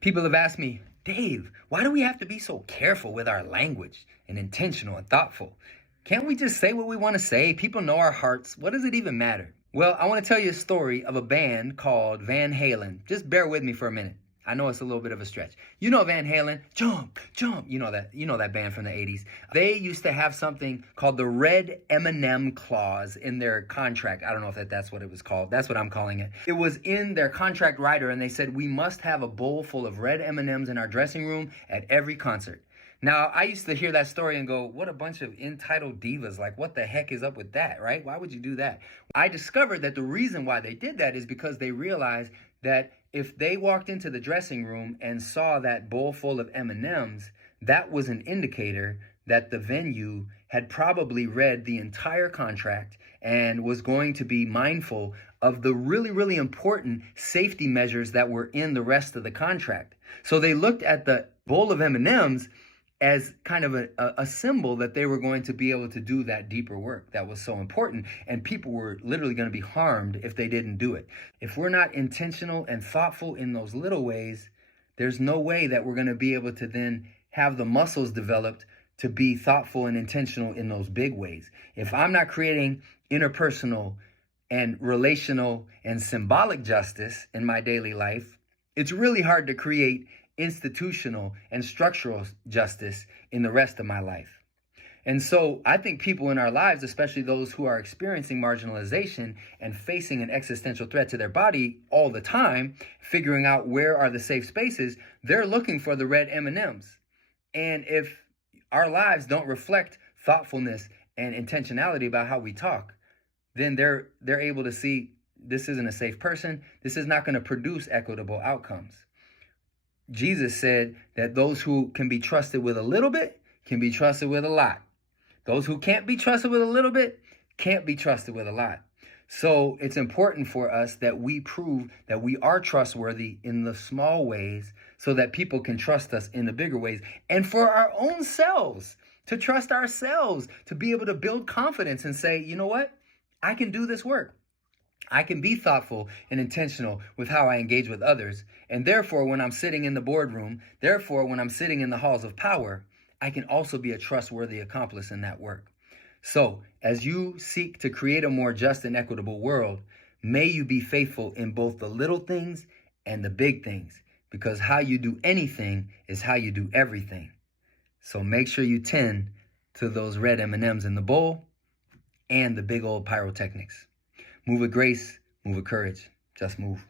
People have asked me, Dave, why do we have to be so careful with our language and intentional and thoughtful? Can't we just say what we want to say? People know our hearts. What does it even matter? Well, I want to tell you a story of a band called Van Halen. Just bear with me for a minute. I know it's a little bit of a stretch. You know Van Halen, jump, jump. You know that band from the 80s. They used to have something called the Red M&M clause in their contract. I don't know if that's what it was called. That's what I'm calling it. It was in their contract rider, and they said we must have a bowl full of red M&Ms in our dressing room at every concert. Now, I used to hear that story and go, what a bunch of entitled divas. Like, what the heck is up with that, right? Why would you do that? I discovered that the reason why they did that is because they realized that if they walked into the dressing room and saw that bowl full of M&Ms, that was an indicator that the venue had probably read the entire contract and was going to be mindful of the really, really important safety measures that were in the rest of the contract. So they looked at the bowl of M&Ms as kind of a symbol that they were going to be able to do that deeper work that was so important. And people were literally going to be harmed if they didn't do it. If we're not intentional and thoughtful in those little ways, there's no way that we're going to be able to then have the muscles developed to be thoughtful and intentional in those big ways. If I'm not creating interpersonal and relational and symbolic justice in my daily life, it's really hard to create institutional and structural justice in the rest of my life. And so I think people in our lives, especially those who are experiencing marginalization and facing an existential threat to their body all the time, figuring out where are the safe spaces, they're looking for the red M&Ms. And if our lives don't reflect thoughtfulness and intentionality about how we talk, then they're able to see this isn't a safe person. This is not going to produce equitable outcomes. Jesus said that those who can be trusted with a little bit can be trusted with a lot. Those who can't be trusted with a little bit can't be trusted with a lot. So it's important for us that we prove that we are trustworthy in the small ways so that people can trust us in the bigger ways. And for our own selves, to trust ourselves, to be able to build confidence and say, you know what? I can do this work. I can be thoughtful and intentional with how I engage with others. And therefore, when I'm sitting in the boardroom, when I'm sitting in the halls of power, I can also be a trustworthy accomplice in that work. So as you seek to create a more just and equitable world, may you be faithful in both the little things and the big things, because how you do anything is how you do everything. So make sure you tend to those red M&Ms in the bowl and the big old pyrotechnics. Move with grace, move with courage. Just move.